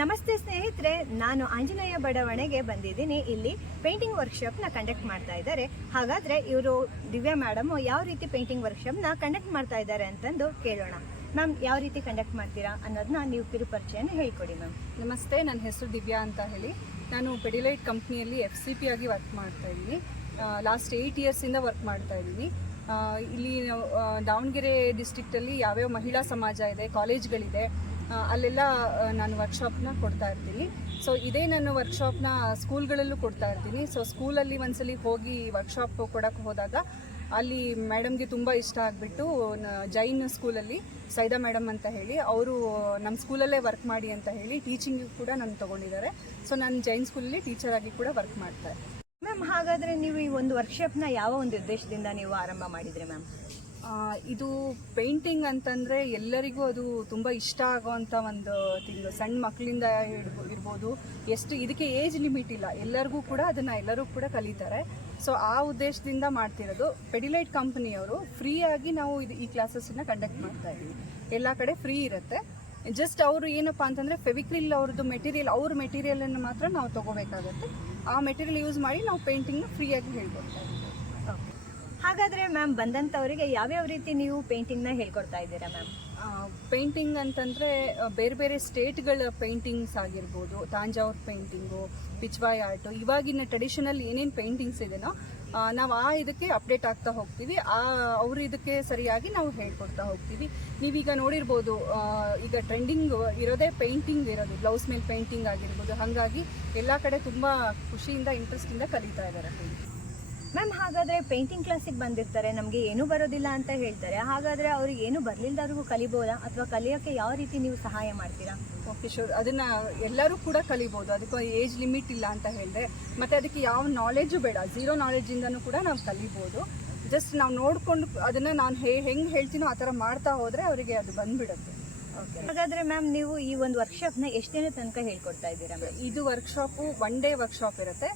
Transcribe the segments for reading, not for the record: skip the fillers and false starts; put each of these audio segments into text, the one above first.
ನಮಸ್ತೆ ಸ್ನೇಹಿತರೆ, ನಾನು ಆಂಜನೇಯ ಬಡಾವಣೆಗೆ ಬಂದಿದ್ದೀನಿ. ಇಲ್ಲಿ ಪೇಂಟಿಂಗ್ ವರ್ಕ್ಶಾಪ್ನ ಕಂಡಕ್ಟ್ ಮಾಡ್ತಾ ಇದ್ದಾರೆ. ಹಾಗಾದರೆ ಇವರು ದಿವ್ಯಾ ಮೇಡಮ್ ಯಾವ ರೀತಿ ಪೇಂಟಿಂಗ್ ವರ್ಕ್ಶಾಪ್ನ ಕಂಡಕ್ಟ್ ಮಾಡ್ತಾ ಇದ್ದಾರೆ ಅಂತಂದು ಕೇಳೋಣ. ಮ್ಯಾಮ್, ಯಾವ ರೀತಿ ಕಂಡಕ್ಟ್ ಮಾಡ್ತೀರಾ ಅನ್ನೋದನ್ನ ನೀವು ಕಿರುಪರಿಚಯನ ಹೇಳ್ಕೊಡಿ ಮ್ಯಾಮ್. ನಮಸ್ತೆ, ನನ್ನ ಹೆಸರು ದಿವ್ಯಾ ಅಂತ ಹೇಳಿ. ನಾನು ಪೆಡಿಲೈಟ್ ಕಂಪ್ನಿಯಲ್ಲಿ FCP ಆಗಿ ವರ್ಕ್ ಮಾಡ್ತಾ ಇದ್ದೀನಿ. ಲಾಸ್ಟ್ 8 ಇಯರ್ಸಿಂದ ವರ್ಕ್ ಮಾಡ್ತಾ ಇದ್ದೀನಿ. ಇಲ್ಲಿ ದಾವಣಗೆರೆ ಡಿಸ್ಟ್ರಿಕ್ಟಲ್ಲಿ ಯಾವ್ಯಾವ ಮಹಿಳಾ ಸಮಾಜ ಇದೆ, ಕಾಲೇಜ್ಗಳಿದೆ, ಅಲ್ಲೆಲ್ಲ ನಾನು ವರ್ಕ್ಶಾಪ್ನ ಕೊಡ್ತಾ ಇರ್ತೀನಿ. ಸೊ ಇದೇ ನಾನು ವರ್ಕ್ಶಾಪ್ನ ಸ್ಕೂಲ್ಗಳಲ್ಲೂ ಕೊಡ್ತಾ ಇರ್ತೀನಿ. ಸೊ ಸ್ಕೂಲಲ್ಲಿ ಒಂದ್ಸಲಿ ಹೋಗಿ ವರ್ಕ್ಶಾಪ್ ಕೊಡೋಕ್ಕೆ ಹೋದಾಗ ಅಲ್ಲಿ ಮೇಡಮ್ಗೆ ತುಂಬ ಇಷ್ಟ ಆಗಿಬಿಟ್ಟು ಜೈನ್ ಸ್ಕೂಲಲ್ಲಿ ಸೈದಾ ಮೇಡಮ್ ಅಂತ ಹೇಳಿ ಅವರು ನಮ್ಮ ಸ್ಕೂಲಲ್ಲೇ ವರ್ಕ್ ಮಾಡಿ ಅಂತ ಹೇಳಿ ಟೀಚಿಂಗ್ ಕೂಡ ನಾನು ತೊಗೊಂಡಿದ್ದಾರೆ. ಸೊ ನಾನು ಜೈನ್ ಸ್ಕೂಲಲ್ಲಿ ಟೀಚರ್ ಆಗಿ ಕೂಡ ವರ್ಕ್ ಮಾಡ್ತಾ ಇದ್ದೀನಿ. ಮ್ಯಾಮ್, ಹಾಗಾದರೆ ನೀವು ಈ ಒಂದು ವರ್ಕ್ಶಾಪ್ನ ಯಾವ ಒಂದು ಉದ್ದೇಶದಿಂದ ನೀವು ಆರಂಭ ಮಾಡಿದ್ರಿ ಮ್ಯಾಮ್? ಇದು ಪೇಂಟಿಂಗ್ ಅಂತಂದರೆ ಎಲ್ಲರಿಗೂ ಅದು ತುಂಬ ಇಷ್ಟ ಆಗೋವಂಥ ಒಂದು ತಿಂಗಳು. ಸಣ್ಣ ಮಕ್ಕಳಿಂದ ಇರ್ಬೋದು, ಎಷ್ಟು ಇದಕ್ಕೆ ಏಜ್ ಲಿಮಿಟ್ ಇಲ್ಲ, ಎಲ್ಲರಿಗೂ ಕೂಡ ಅದನ್ನು ಎಲ್ಲರೂ ಕೂಡ ಕಲಿತಾರೆ. ಸೊ ಆ ಉದ್ದೇಶದಿಂದ ಮಾಡ್ತಿರೋದು. ಪೆಡಿಲೈಟ್ ಕಂಪನಿಯವರು ಫ್ರೀಯಾಗಿ ನಾವು ಈ ಕ್ಲಾಸಸ್ಸನ್ನು ಕಂಡಕ್ಟ್ ಮಾಡ್ತಾ ಇದ್ದೀವಿ. ಎಲ್ಲ ಕಡೆ ಫ್ರೀ ಇರುತ್ತೆ. ಜಸ್ಟ್ ಅವರು ಏನಪ್ಪ ಅಂತಂದರೆ ಫೆವಿಕ್ರಿಲ್ ಅವ್ರದ್ದು ಮೆಟೀರಿಯಲ್, ಅವ್ರ ಮೆಟೀರಿಯಲನ್ನು ಮಾತ್ರ ನಾವು ತೊಗೋಬೇಕಾಗುತ್ತೆ. ಆ ಮೆಟೀರಿಯಲ್ ಯೂಸ್ ಮಾಡಿ ನಾವು ಪೇಂಟಿಂಗ್ನ ಫ್ರೀಯಾಗಿ ಹೇಳ್ಕೊಡ್ತಾ ಇದ್ದೀವಿ. ಹಾಗಾದರೆ ಮ್ಯಾಮ್, ಬಂದಂಥವರಿಗೆ ಯಾವ್ಯಾವ ರೀತಿ ನೀವು ಪೇಂಟಿಂಗ್ನ ಹೇಳ್ಕೊಡ್ತಾ ಇದ್ದೀರಾ ಮ್ಯಾಮ್? ಪೇಂಟಿಂಗ್ ಅಂತಂದರೆ ಬೇರೆ ಬೇರೆ ಸ್ಟೇಟ್ಗಳ ಪೇಂಟಿಂಗ್ಸ್ ಆಗಿರ್ಬೋದು, ತಾಂಜಾವೂರ್ ಪೇಂಟಿಂಗು, ಪಿಚ್ವಾಯ್ ಆರ್ಟು, ಇವಾಗಿನ ಟ್ರೆಡಿಷನಲ್ ಏನೇನು ಪೇಂಟಿಂಗ್ಸ್ ಇದೆನೋ ನಾವು ಇದಕ್ಕೆ ಅಪ್ಡೇಟ್ ಆಗ್ತಾ ಹೋಗ್ತೀವಿ. ಅವರು ಇದಕ್ಕೆ ಸರಿಯಾಗಿ ನಾವು ಹೇಳ್ಕೊಡ್ತಾ ಹೋಗ್ತೀವಿ. ನೀವೀಗ ನೋಡಿರ್ಬೋದು, ಈಗ ಟ್ರೆಂಡಿಂಗ್ ಇರೋದೇ ಪೇಂಟಿಂಗ್ ಇರೋದು, ಬ್ಲೌಸ್ ಮೇಲೆ ಪೇಂಟಿಂಗ್ ಆಗಿರ್ಬೋದು. ಹಾಗಾಗಿ ಎಲ್ಲ ಕಡೆ ತುಂಬ ಖುಷಿಯಿಂದ, ಇಂಟ್ರೆಸ್ಟಿಂದ ಕಲಿತಾ ಇದ್ದಾರೆ. ಮ್ಯಾಮ್, ಹಾಗಾದರೆ ಪೇಂಟಿಂಗ್ ಕ್ಲಾಸಿಗೆ ಬಂದಿರ್ತಾರೆ, ನಮಗೆ ಏನೂ ಬರೋದಿಲ್ಲ ಅಂತ ಹೇಳ್ತಾರೆ. ಹಾಗಾದರೆ ಅವ್ರಿಗೆ ಏನು ಬರಲಿಲ್ಲದವ್ರಿಗೂ ಕಲಿಬೋದಾ, ಅಥವಾ ಕಲಿಯೋಕ್ಕೆ ಯಾವ ರೀತಿ ನೀವು ಸಹಾಯ ಮಾಡ್ತೀರಾ? Okay, sure. ಅದನ್ನು ಎಲ್ಲರೂ ಕೂಡ ಕಲಿಬೋದು. ಅದಕ್ಕೆ ಏಜ್ ಲಿಮಿಟ್ ಇಲ್ಲ ಅಂತ ಹೇಳಿದೆ. ಮತ್ತು ಅದಕ್ಕೆ ಯಾವ ನಾಲೆಜು ಬೇಡ, ಝೀರೋ ನಾಲೆಜಿಂದನೂ ಕೂಡ ನಾವು ಕಲಿಬೋದು. ಜಸ್ಟ್ ನಾವು ನೋಡಿಕೊಂಡು ಅದನ್ನು ನಾನು ಹೆಂಗೆ ಹೇಳ್ತೀನೋ ಆ ಥರ ಮಾಡ್ತಾ ಹೋದರೆ ಅವರಿಗೆ ಅದು ಬಂದುಬಿಡುತ್ತೆ. ಓಕೆ, ಹಾಗಾದರೆ ಮ್ಯಾಮ್, ನೀವು ಈ ಒಂದು ವರ್ಕ್ಶಾಪ್ನ ಎಷ್ಟು ದಿನ ತನಕ ಹೇಳ್ಕೊಡ್ತಾ ಇದ್ದೀರಾ ಮ್ಯಾಮ್? ಇದು ವರ್ಕ್ಶಾಪು 1 ಡೇ ವರ್ಕ್ಶಾಪ್ ಇರುತ್ತೆ,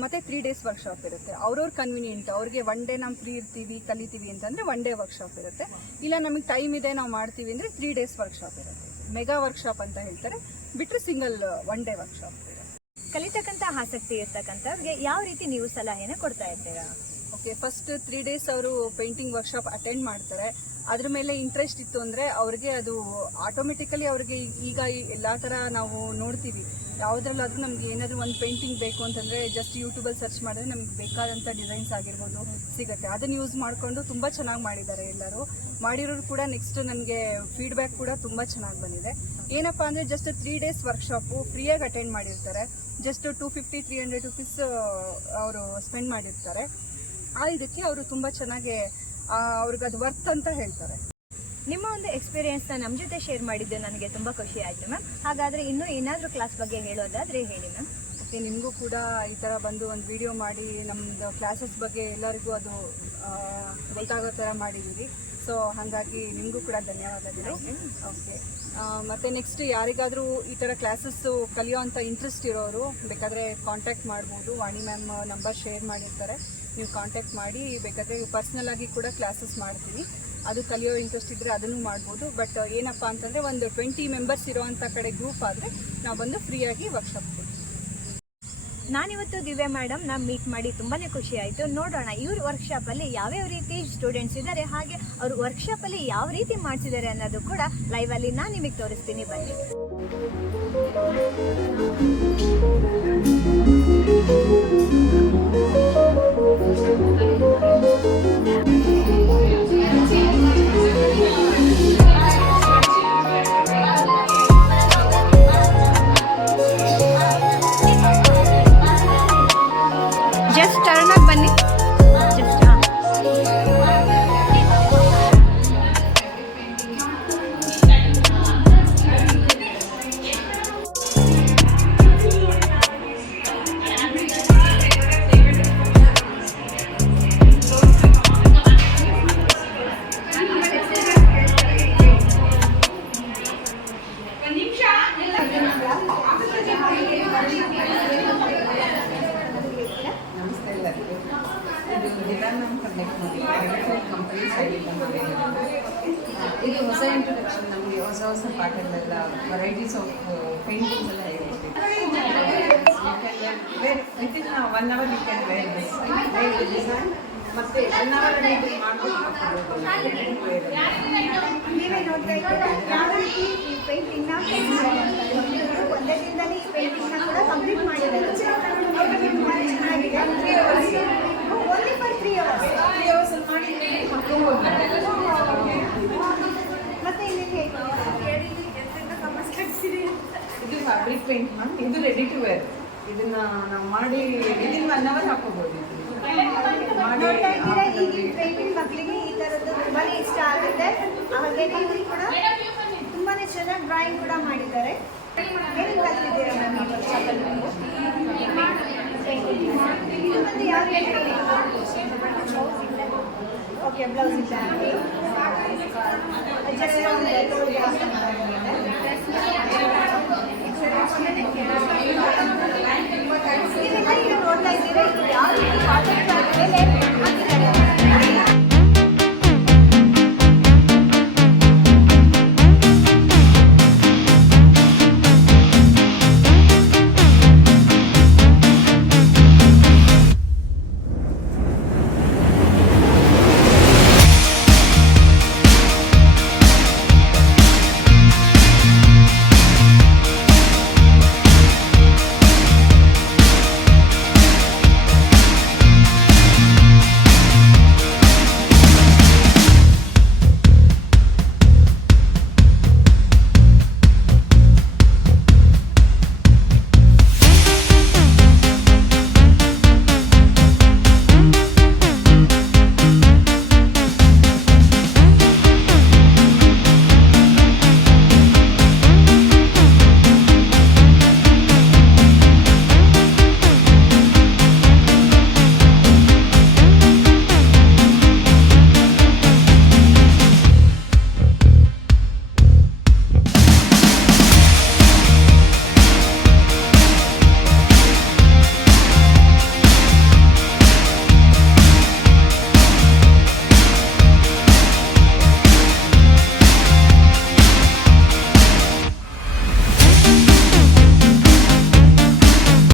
ಮತ್ತು 3 ಡೇಸ್ ವರ್ಕ್ಶಾಪ್ ಇರುತ್ತೆ. ಅವ್ರವ್ರ ಕನ್ವೀನಿಯೆಂಟ್, ಅವ್ರಿಗೆ 1 ಡೇ ನಾವು ಫ್ರೀ ಇರ್ತೀವಿ, ಕಲಿತೀವಿ ಅಂತಂದರೆ 1 ಡೇ ವರ್ಕ್ಶಾಪ್ ಇರುತ್ತೆ. ಇಲ್ಲ ನಮಗೆ ಟೈಮ್ ಇದೆ, ನಾವು ಮಾಡ್ತೀವಿ ಅಂದರೆ 3 ಡೇಸ್ ವರ್ಕ್ಶಾಪ್ ಇರುತ್ತೆ. ಮೆಗಾ ವರ್ಕ್ಶಾಪ್ ಅಂತ ಹೇಳ್ತಾರೆ, ಬಿಟ್ಟರೆ ಸಿಂಗಲ್ 1 ಡೇ ವರ್ಕ್ಶಾಪ್ ಇರುತ್ತೆ. ಕಲಿತಕ್ಕಂಥ ಆಸಕ್ತಿ ಇರ್ತಕ್ಕಂಥವ್ರಿಗೆ ಯಾವ ರೀತಿ ನೀವು ಸಲಹೆನ ಕೊಡ್ತಾ ಇದ್ದೀರಾ? ಓಕೆ, ಫಸ್ಟ್ 3 ಡೇಸ್ ಅವರು ಪೇಂಟಿಂಗ್ ವರ್ಕ್ಶಾಪ್ ಅಟೆಂಡ್ ಮಾಡ್ತಾರೆ. ಅದ್ರ ಮೇಲೆ ಇಂಟ್ರೆಸ್ಟ್ ಇತ್ತು ಅಂದರೆ ಅವ್ರಿಗೆ ಅದು ಆಟೋಮೆಟಿಕಲಿ ಅವ್ರಿಗೆ ಈಗ ಎಲ್ಲ ಥರ ನಾವು ನೋಡ್ತೀವಿ, ಯಾವುದ್ರಲ್ಲಾದರೂ ನಮ್ಗೆ ಏನಾದರೂ ಒಂದು ಪೇಂಟಿಂಗ್ ಬೇಕು ಅಂತಂದರೆ ಜಸ್ಟ್ ಯೂಟ್ಯೂಬಲ್ಲಿ ಸರ್ಚ್ ಮಾಡಿದ್ರೆ ನಮಗೆ ಬೇಕಾದಂಥ ಡಿಸೈನ್ಸ್ ಆಗಿರ್ಬೋದು ಸಿಗುತ್ತೆ. ಅದನ್ನು ಯೂಸ್ ಮಾಡಿಕೊಂಡು ತುಂಬ ಚೆನ್ನಾಗಿ ಮಾಡಿದ್ದಾರೆ ಎಲ್ಲರೂ. ಮಾಡಿರೋರು ಕೂಡ ನೆಕ್ಸ್ಟ್ ನನಗೆ ಫೀಡ್ಬ್ಯಾಕ್ ಕೂಡ ತುಂಬ ಚೆನ್ನಾಗಿ ಬಂದಿದೆ. ಏನಪ್ಪ ಅಂದರೆ ಜಸ್ಟ್ 3 ಡೇಸ್ ವರ್ಕ್ಶಾಪು ಫ್ರೀಯಾಗಿ ಅಟೆಂಡ್ ಮಾಡಿರ್ತಾರೆ. ಜಸ್ಟ್ 250-300 ರುಪೀಸ್ ಅವರು ಸ್ಪೆಂಡ್ ಮಾಡಿರ್ತಾರೆ. ಇದಕ್ಕೆ ಅವರು ತುಂಬ ಚೆನ್ನಾಗಿ ಅವ್ರಿಗೆ ಅದು ವರ್ತ್ ಅಂತ ಹೇಳ್ತಾರೆ. ನಿಮ್ಮ ಒಂದು ಎಕ್ಸ್ಪೀರಿಯನ್ಸ್ನ ನಮ್ಮ ಜೊತೆ ಶೇರ್ ಮಾಡಿದ್ದು ನನಗೆ ತುಂಬ ಖುಷಿ ಆಯಿತು ಮ್ಯಾಮ್. ಹಾಗಾದರೆ ಇನ್ನೂ ಏನಾದರೂ ಕ್ಲಾಸ್ ಬಗ್ಗೆ ಹೇಳೋದಾದರೆ ಹೇಳಿ ಮ್ಯಾಮ್. ಓಕೆ, ನಿಮಗೂ ಕೂಡ ಈ ಥರ ಬಂದು ಒಂದು ವಿಡಿಯೋ ಮಾಡಿ ನಮ್ಮದು ಕ್ಲಾಸಸ್ ಬಗ್ಗೆ ಎಲ್ಲರಿಗೂ ಅದು ಗೊತ್ತಾಗೋ ಥರ ಮಾಡಿದ್ದೀವಿ. ಸೊ ಹಾಗಾಗಿ ನಿಮಗೂ ಕೂಡ ಧನ್ಯವಾದಗಳು. ಓಕೆ, ಮತ್ತು ನೆಕ್ಸ್ಟ್ ಯಾರಿಗಾದರೂ ಈ ಥರ ಕ್ಲಾಸಸ್ಸು ಕಲಿಯೋ ಅಂಥ ಇಂಟ್ರೆಸ್ಟ್ ಇರೋರು ಬೇಕಾದರೆ ಕಾಂಟ್ಯಾಕ್ಟ್ ಮಾಡ್ಬೋದು. ವಾಣಿ ಮ್ಯಾಮ್ ನಂಬರ್ ಶೇರ್ ಮಾಡಿರ್ತಾರೆ, ನೀವು ಕಾಂಟ್ಯಾಕ್ಟ್ ಮಾಡಿ. ಬೇಕಾದರೆ ಪರ್ಸ್ನಲ್ ಆಗಿ ಕೂಡ ಕ್ಲಾಸಸ್ ಮಾಡ್ತೀವಿ. ಅದು ಕಲಿಯೋ ಇಂಟ್ರೆಸ್ಟ್ ಇದ್ದರೆ ಅದನ್ನು ಮಾಡ್ಬೋದು. ಬಟ್ ಏನಪ್ಪ ಅಂತಂದರೆ ಒಂದು 20 ಮೆಂಬರ್ಸ್ ಇರೋವಂಥ ಕಡೆ ಗ್ರೂಪ್ ಆದರೆ ನಾವು ಬಂದು ಫ್ರೀಯಾಗಿ ವರ್ಕ್ಶಾಪ್ ಕೊಡ್ತೀವಿ. ನಾನಿವತ್ತು ದಿವ್ಯಾ ಮೇಡಮ್ನ ಮೀಟ್ ಮಾಡಿ ತುಂಬಾ ಖುಷಿ ಆಯಿತು. ನೋಡೋಣ ಇವ್ರ ವರ್ಕ್ಶಾಪಲ್ಲಿ ಯಾವ್ಯಾವ ರೀತಿ ಸ್ಟೂಡೆಂಟ್ಸ್ ಇದ್ದಾರೆ, ಹಾಗೆ ಅವರು ವರ್ಕ್ಶಾಪಲ್ಲಿ ಯಾವ ರೀತಿ ಮಾಡಿಸಿದ್ದಾರೆ ಅನ್ನೋದು ಕೂಡ ಲೈವಲ್ಲಿ ನಾನು ನಿಮಗೆ ತೋರಿಸ್ತೀನಿ, ಬನ್ನಿ. ಜಸ್ಟ್ ಟರ್ನ್ ಆಗಿ ಬನ್ನಿ. ಜಸ್ಟ್ ಇದು ಹೊಸ ಇಂಟ್ರೊಡಕ್ಷನ್. ನಮಗೆ ಹೊಸ ಪಾಠಗಳೆಲ್ಲ ವೆರೈಟೀಸ್ ಆಫ್ ಪೇಂಟಿಂಗ್ಸ್ ಎಲ್ಲ 1 hour you can wear this. Wear the design. ಮತ್ತೆ 1 hour ಅಲ್ಲಿ ಮಾಡ್ಬೋದು. ನೀವೇ ನೋಡ್ತಾ ಇದ್ದೀರಾ ಯಾವ ರೀತಿ ಈ ಪೇಂಟಿಂಗ್ನ ಒಂದೇ ದಿನದಲ್ಲಿ ಈ ಪೇಂಟಿಂಗ್ನ ಕೂಡ ಕಂಪ್ಲೀಟ್ ಮಾಡಿದ್ದಾರೆ. ತುಂಬಾ ಚೆನ್ನಾಗಿದೆ. Only for 3 hours. 3 hours ಅಲ್ಲಿ ಮಾಡಿ ಮತ್ತೆ ಇಲ್ಲಿ ಹೇಗೆ ಇದು ಫ್ಯಾಬ್ರಿಕ್ ಪೇಂಟ್ ಮ್ಯಾಮ್. ಇದು ರೆಡಿ ಟು ವೇರ್. ಇದನ್ನ ನಾವು ಮಾಡಿ ವಿದಿನ್ 1 hour ಹಾಕೋಬಹುದು. ನೋಡ್ತಾ ಇದ್ದೀರಾ ಈಗಿನ ಪೇಂಟಿಂಗ್ ಮಕ್ಕಳಿಗೆ ಈ ಥರದ್ದು ತುಂಬಾ ಇಷ್ಟ ಆಗುತ್ತೆ. ಹಾಗೆ ಇವರು ಕೂಡ ತುಂಬಾ ಚೆನ್ನಾಗಿ ಡ್ರಾಯಿಂಗ್ ಕೂಡ ಮಾಡಿದ್ದಾರೆ. ಏನು ಕಲಿತಿದ್ದೀರಾ ಮ್ಯಾಮ್ ಈ ವರ್ಷದಲ್ಲಿ ಇದು ಬಂದು ಯಾವ ರೀತಿ ಓಕೆ ಬ್ಲೌಸ್ ಇಲ್ಲ ಜಸ್ಟ್